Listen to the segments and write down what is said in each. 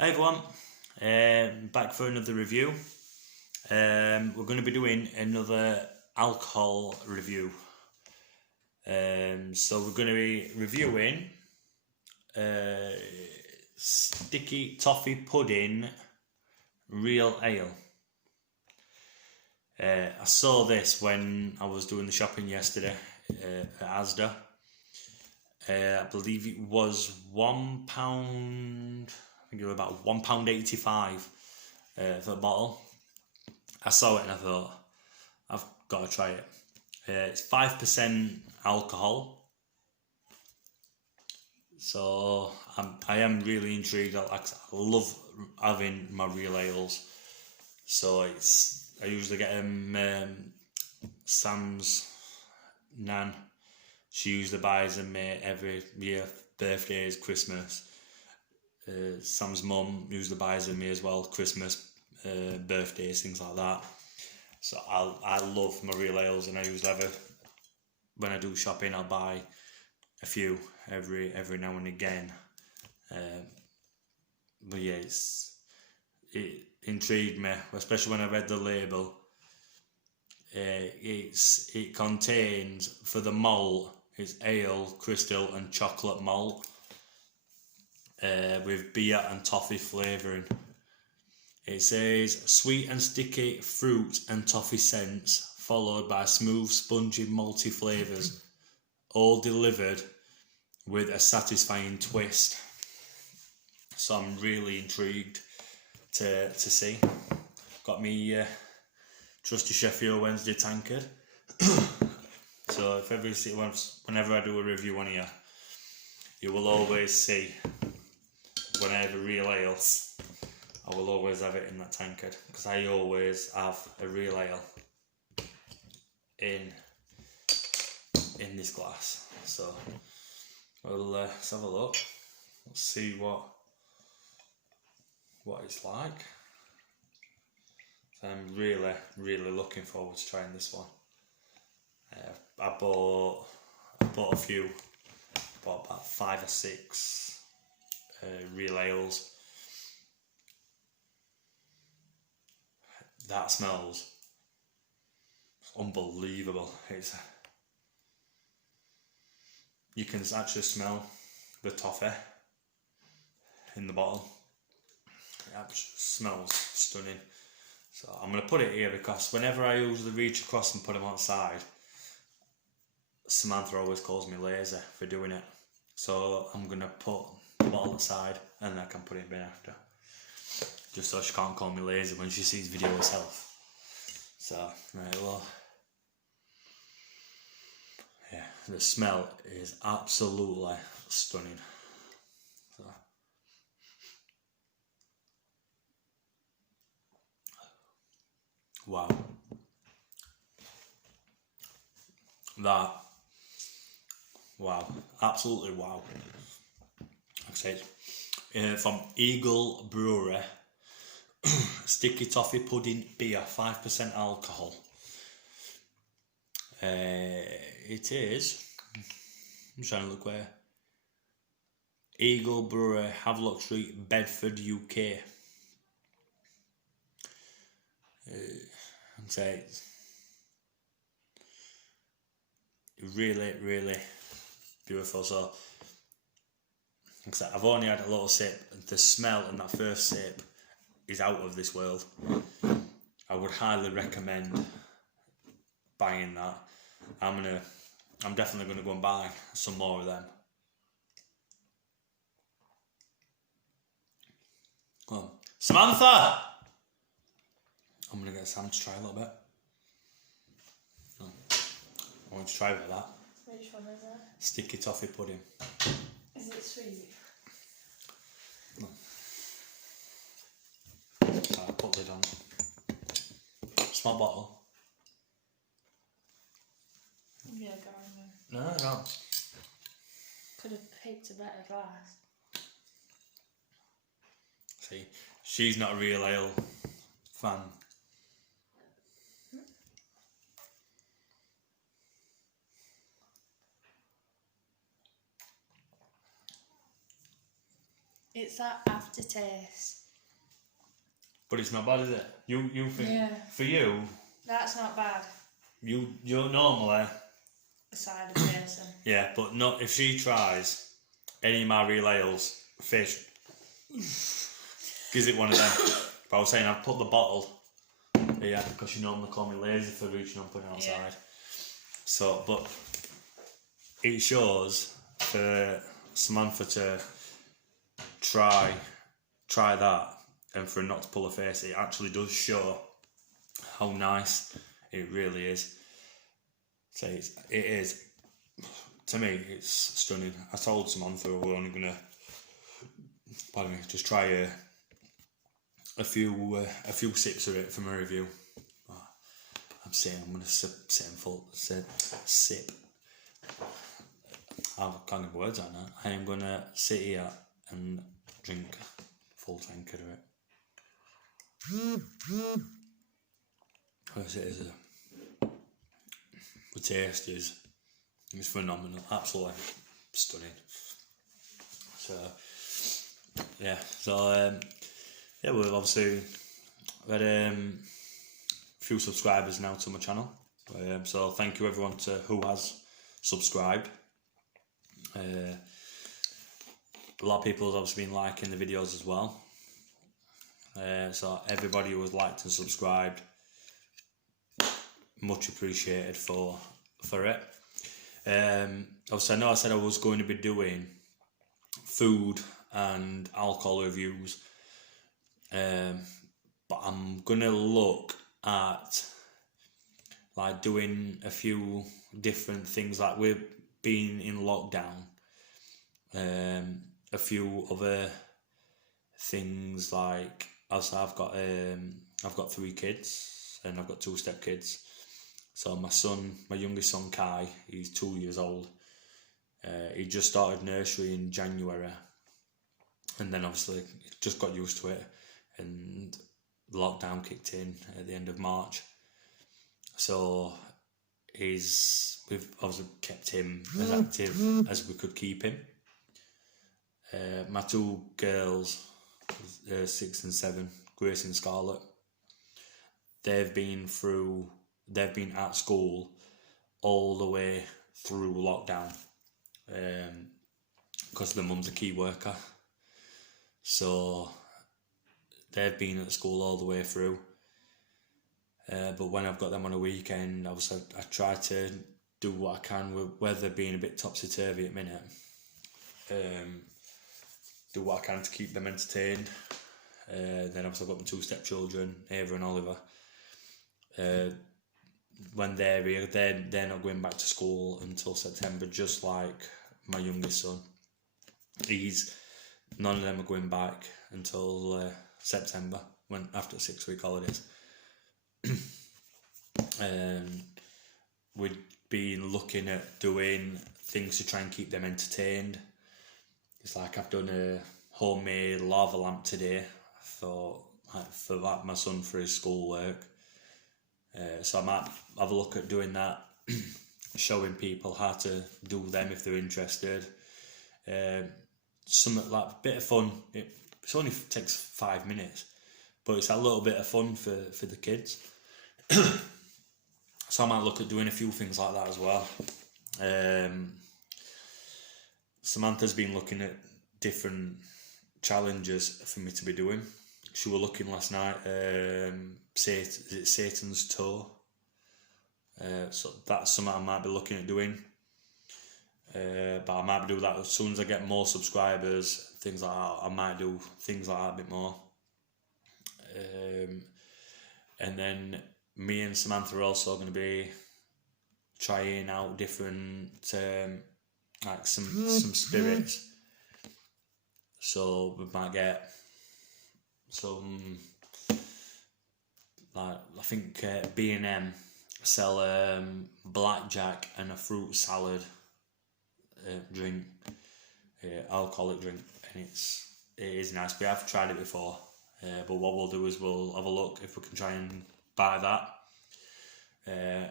Hi everyone, back for another review. We're going to be doing another alcohol review. So we're going to be reviewing sticky toffee pudding real ale. I saw this when I was doing the shopping yesterday at Asda. I believe it was £1. I think it was about £1.85 for a bottle. I saw it and I thought, I've got to try it. It's 5% alcohol, so I am really intrigued. I love having my real ales, so I usually get them. Sam's nan, she usually buys them every year, birthdays, Christmas. Sam's mum usually buys them me as well, Christmas, birthdays, things like that. So I love my real ales, and I usually when I do shopping, I'll buy a few every now and again. But yeah, it intrigued me, especially when I read the label. It contains, for the malt, it's ale, crystal and chocolate malt. With beer and toffee flavouring. It says sweet and sticky fruit and toffee scents, followed by smooth, spongy, malty flavours, all delivered with a satisfying twist. So I'm really intrigued to see. Got me trusty Sheffield Wednesday tankard. So whenever I do a review on here, you will always see, when I have a real ale, I will always have it in that tankard, because I always have a real ale in this glass. So let's have a look. Let's see what it's like. So I'm really looking forward to trying this one. I bought a few. I bought about 5 or 6 real ales. That smells unbelievable. You can actually smell the toffee in the bottle. It smells stunning. So I'm going to put it here, because whenever I usually reach across and put them outside, Samantha always calls me lazy for doing it. So I'm going to put the bottle aside and I can put it in after, just so she can't call me lazy when she sees video herself. So, right, well, yeah, the smell is absolutely stunning. So, wow. Wow, absolutely wow. Like I said, from Eagle Brewery, sticky toffee pudding beer, 5% alcohol. It is, I'm trying to look where. Eagle Brewery, Havelock Street, Bedford, UK. I'd say it's really beautiful. So, like I said, I've only had a little sip. The smell in that first sip is out of this world. I would highly recommend buying that. I'm definitely gonna go and buy some more of them. Well, Samantha! I'm gonna get Sam to try a little bit. I want to try with that. Which one is it? Sticky toffee pudding. Is it sweet? No. So I put the lid on. Small bottle. Yeah, go on. No. Could have picked a better glass. See, she's not a real ale fan. It's that aftertaste. But it's not bad, is it? You think for you? That's not bad. You're normally A cider person. yeah, but not if she tries any of my real ales, fish, gives it one of them. But I was saying I've put the bottle here because you normally call me lazy for reaching up and outside. Yeah. So, but it shows for Samantha to try that and for her not to pull her face, it actually does show how nice it really is. So it is, to me, it's stunning. I told Samantha we're only going to, pardon me, just try a few sips of it from a review. I'm going to sip. I can't get words out now. I am going to sit here and drink a full tank of it. The taste is phenomenal, absolutely stunning. So yeah, we've obviously had a few subscribers now to my channel. So thank you everyone who has subscribed. A lot of people have obviously been liking the videos as well. So everybody who has liked and subscribed, much appreciated for it. Obviously I know I said I was going to be doing food and alcohol reviews, but I'm gonna look at like doing a few different things. Like we've been in lockdown, a few other things like also I've got 3 kids and I've got 2 stepkids. So my youngest son Kai, he's 2 years old. He just started nursery in January, and then obviously just got used to it, and the lockdown kicked in at the end of March. So we've obviously kept him as active as we could keep him. My 2 girls, 6 and 7, Grace and Scarlett, they've been at school all the way through lockdown, because the mum's a key worker. So they've been at school all the way through. But when I've got them on a weekend, obviously I try to do what I can with weather being a bit topsy-turvy at the minute. Do what I can to keep them entertained. Then obviously I've got my 2 stepchildren, Ava and Oliver. When they're here, they're not going back to school until September, just like my youngest son. None of them are going back until September, after 6-week holidays. We'd been looking at doing things to try and keep them entertained. It's like I've done a homemade lava lamp today for my son for his schoolwork. So I might have a look at doing that, showing people how to do them if they're interested. Something like a bit of fun. It only takes 5 minutes, but it's a little bit of fun for the kids. So I might look at doing a few things like that as well. Samantha's been looking at different challenges for me to be doing. She was looking last night, Satan's Toe? So that's something I might be looking at doing. But I might do that as soon as I get more subscribers, things like that. I might do things like that a bit more. And then me and Samantha are also going to be trying out different, like some spirits. So we might get some, like I think B&M sell blackjack and a fruit salad drink, alcoholic drink, and it is nice. We have tried it before, but what we'll do is we'll have a look if we can try and buy that,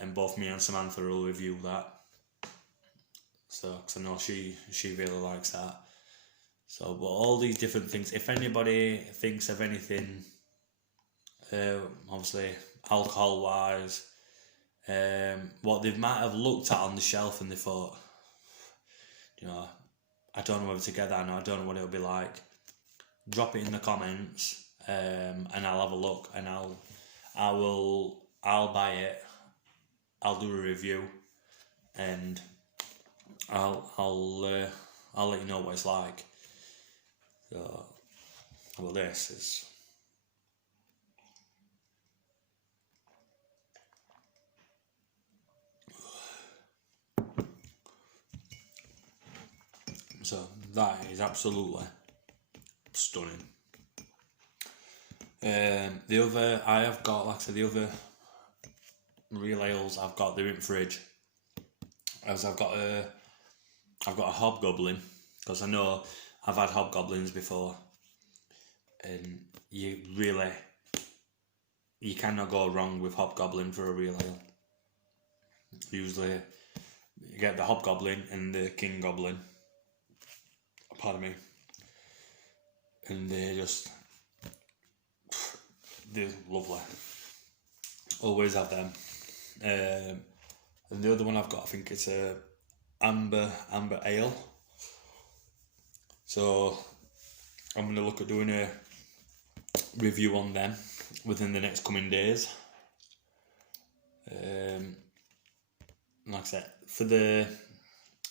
and both me and Samantha will review that. So, because I know she really likes that. So, but all these different things. If anybody thinks of anything, obviously alcohol wise, what they might have looked at on the shelf and they thought, I don't know whether to get that or not, I don't know what it'll be like. Drop it in the comments, and I'll have a look, and I'll buy it. I'll do a review, and I'll let you know what it's like. So, well, this is. So that is absolutely stunning. The other I have got, like I said, the other real ales I've got, they're in the fridge. As I've got a hobgoblin, because I know I've had hobgoblins before, and you cannot go wrong with hobgoblin for a real ale. Usually, you get the hobgoblin and the king goblin. Pardon me. And they're lovely. Always have them. And the other one I've got, I think it's a amber ale. So I'm going to look at doing a review on them within the next coming days. Like I said, for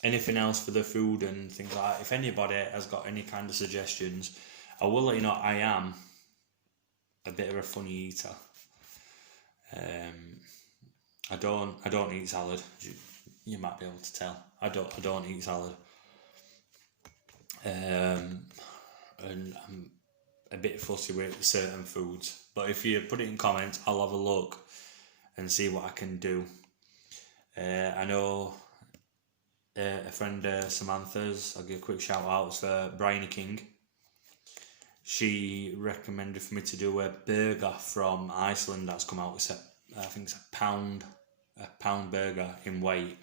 anything else for the food and things like that, if anybody has got any kind of suggestions, I will let you know. I am a bit of a funny eater. I don't eat salad. You might be able to tell. I don't eat salad. And I'm a bit fussy with certain foods. But if you put it in comments, I'll have a look and see what I can do. I know a friend, Samantha's, I'll give a quick shout out for Bryony King. She recommended for me to do a burger from Iceland that's come out. I think it's a pound burger in weight.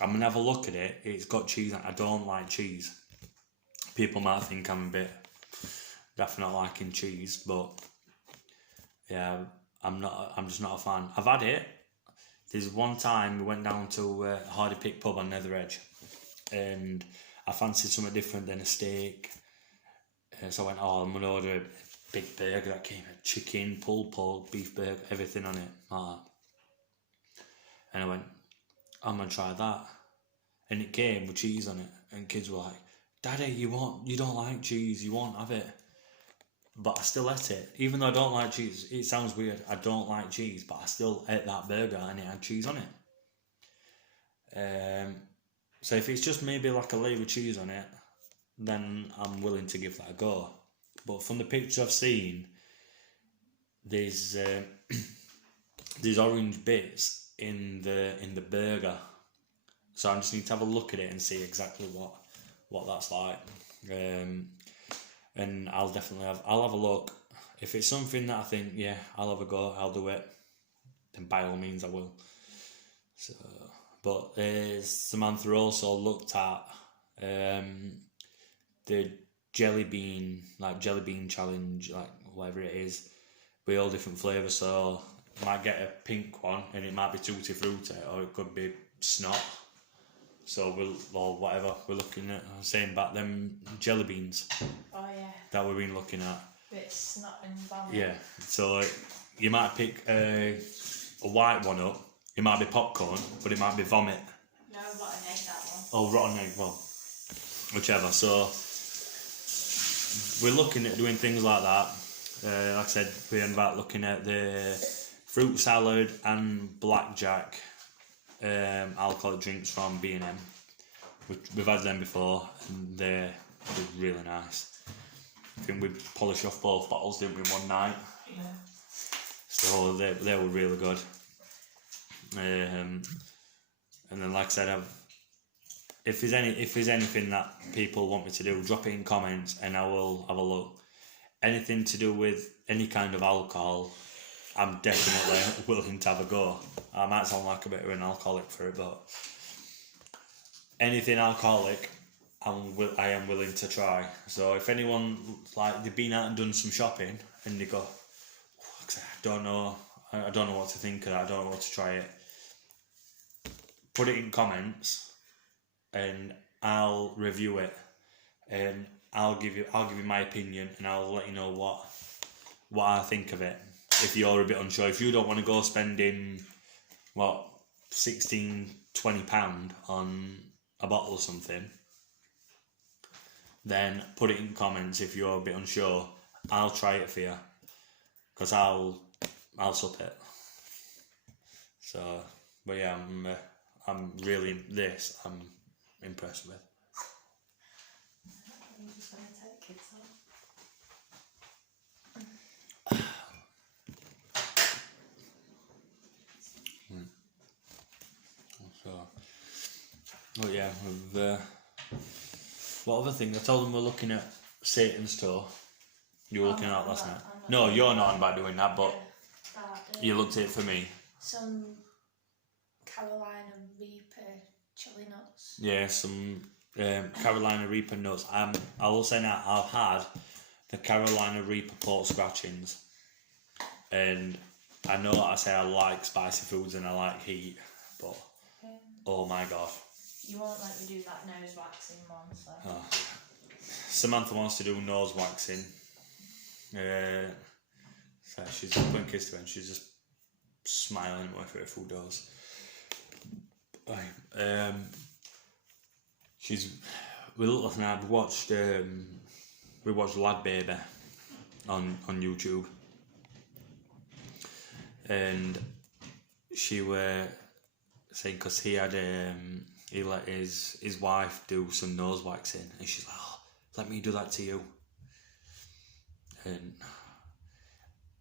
I'm gonna have a look at it. It's got cheese on it. I don't like cheese. People might think I'm a bit daft not liking cheese, but yeah, I'm just not a fan. I've had it. There's one time we went down to Hardy Pick pub on Nether Edge, and I fancied something different than a steak. So I went, I'm going to order a big burger that came with chicken, pulled pork, beef burger, everything on it, like that. And I went, I'm going to try that. And it came with cheese on it, and kids were like, Daddy, you don't like cheese, you won't have it. But I still ate it. Even though I don't like cheese, it sounds weird, I don't like cheese, but I still ate that burger and it had cheese on it. So if it's just maybe like a layer of cheese on it, then I'm willing to give that a go. But from the pictures I've seen, there's orange bits in the burger. So I just need to have a look at it and see exactly what that's like. And I'll have a look. If it's something that I think, yeah, I'll have a go, I'll do it, then by all means I will. So, but Samantha also looked at the jelly bean challenge, like whatever it is, with all different flavours. So I might get a pink one, and it might be tutti frutti, or it could be snot. So we're looking at saying back them jelly beans. Oh yeah. That we've been looking at. Bit snot and vomit. Yeah. So you might pick a white one up. It might be popcorn, but it might be vomit. No, rotten egg, that one. Oh, rotten egg. Well, whichever. So we're looking at doing things like that. Like I said, we're about looking at the fruit salad and blackjack alcoholic drinks from B&M. We've had them before, and they're really nice. I think we polished off both bottles, didn't we, one night? Yeah. So they were really good. And then, like I said, if there's anything that people want me to do, drop it in comments, and I will have a look. Anything to do with any kind of alcohol, I'm definitely willing to have a go. I might sound like a bit of an alcoholic for it, but anything alcoholic, I am willing to try. So if anyone, like, they've been out and done some shopping and they go, I don't know what to think of that, I don't know what to try it, put it in comments and I'll review it and I'll give you my opinion and I'll let you know what I think of it. If you're a bit unsure, if you don't want to go spending £16-20 on a bottle or something, then put it in comments. If you're a bit unsure, I'll try it for you, because I'll sup it. So, but yeah, I'm really I'm impressed with. I'm just going to take kids out. So, oh yeah, what other thing? I told them we're looking at Satan's Toe. You were looking at that last night. No, you're not on about doing that, but you looked at it for me. Some Carolina Reaper chili nuts. Yeah, some Carolina Reaper nuts. I will say now, I've had the Carolina Reaper pork scratchings, and I know I say I like spicy foods and I like heat, but oh my god. You won't let me do that nose waxing one, so. Oh. Samantha wants to do nose waxing. So she's putting kiss to her and she's just smiling at her food does. We looked last night. We watched Lad Baby on YouTube, and she were saying, because he let his wife do some nose waxing, and she's like, oh, let me do that to you. And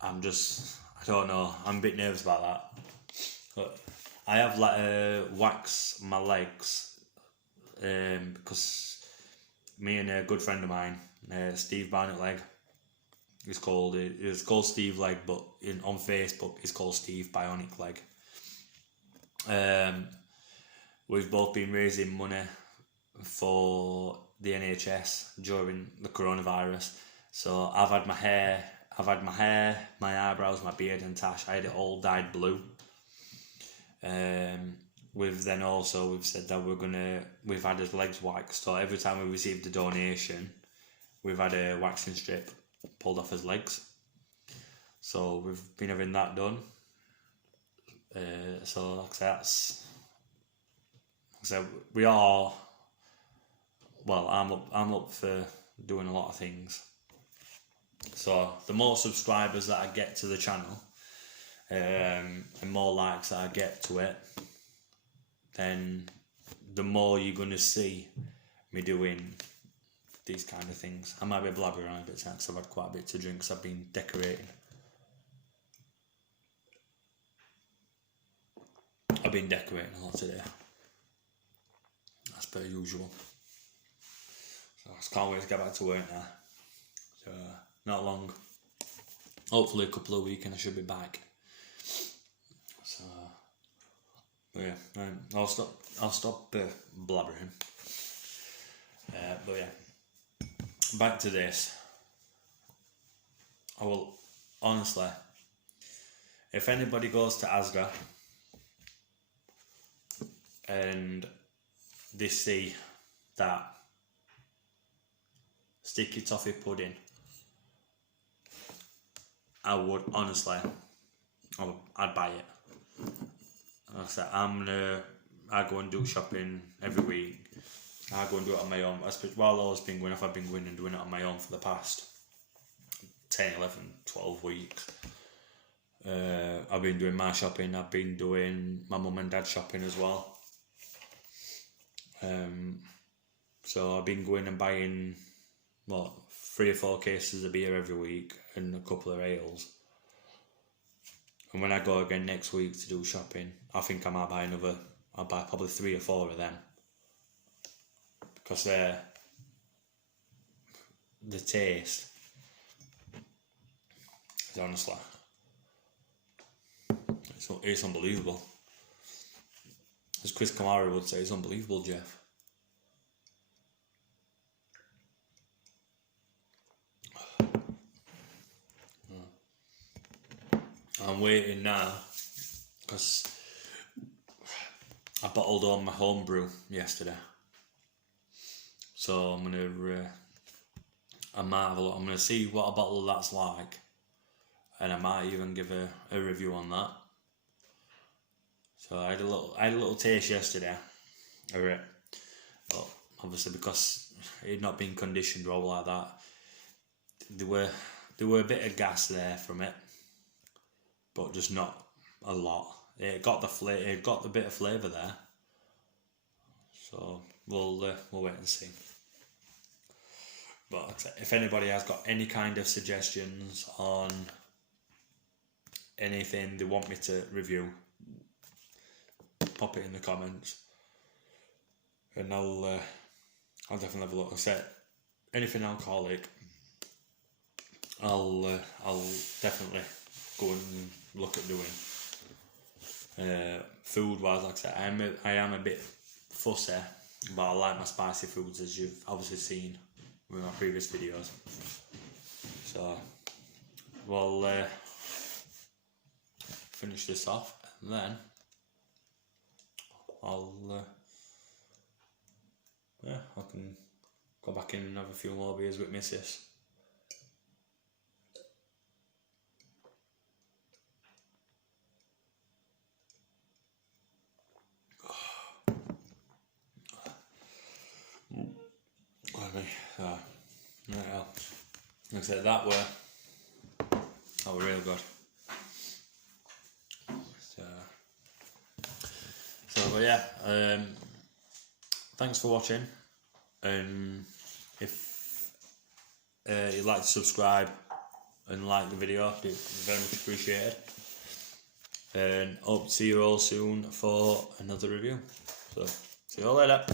I don't know, I'm a bit nervous about that. But I have let her wax my legs, because me and a good friend of mine, Steve Barnett Leg, it's called Steve Leg, but on Facebook it's called Steve Bionic Leg. We've both been raising money for the NHS during the coronavirus. So I've had my hair, my eyebrows, my beard and tash. I had it all dyed blue. We've said that we've had his legs waxed. So every time we received a donation, we've had a waxing strip pulled off his legs. So we've been having that done. So like I say, we are. Well, I'm up for doing a lot of things. So the more subscribers that I get to the channel, and more likes that I get to it, then the more you're gonna see me doing these kind of things. I might be blabbering around a bit because I've had quite a bit to drink because I've been decorating. I've been decorating a lot today, as per usual. So I just can't wait to get back to work now. So not long, hopefully a couple of weeks and I should be back. So yeah, I'll stop blabbering. But yeah, back to this. I will honestly, if anybody goes to Asda and they see that sticky toffee pudding, I would honestly, I'd buy it. Like I said, I go and do shopping every week. I go and do it on my own. While I've been going and doing it on my own for the past 10, 11, 12 weeks. I've been doing my shopping. I've been doing my mum and dad's shopping as well. So I've been going and buying 3 or 4 cases of beer every week and a couple of ales. And when I go again next week to do shopping, I think I'll buy probably 3 or 4 of them. Because the taste is honestly, it's unbelievable. As Chris Kamara would say, it's unbelievable, Jeff. I'm waiting now because I bottled on my homebrew yesterday. So I'm gonna I'm gonna see what a bottle of that's like, and I might even give a review on that. So I had a little taste yesterday of it, but obviously because it had not been conditioned or like that, there were a bit of gas there from it, but just not a lot. It got the bit of flavour there. So we'll wait and see. But if anybody has got any kind of suggestions on anything they want me to review, pop it in the comments, and I'll definitely have a look. I said anything alcoholic, I'll definitely go and look at doing. Food wise, like I said, I am a bit fussy, but I like my spicy foods, as you've obviously seen with my previous videos. So we'll finish this off, and then I can go back in and have a few more beers with Mrs. Like I said, that were real good. So yeah, thanks for watching, and if you'd like to subscribe and like the video, it'd be very much appreciated, and hope to see you all soon for another review. So see you all later.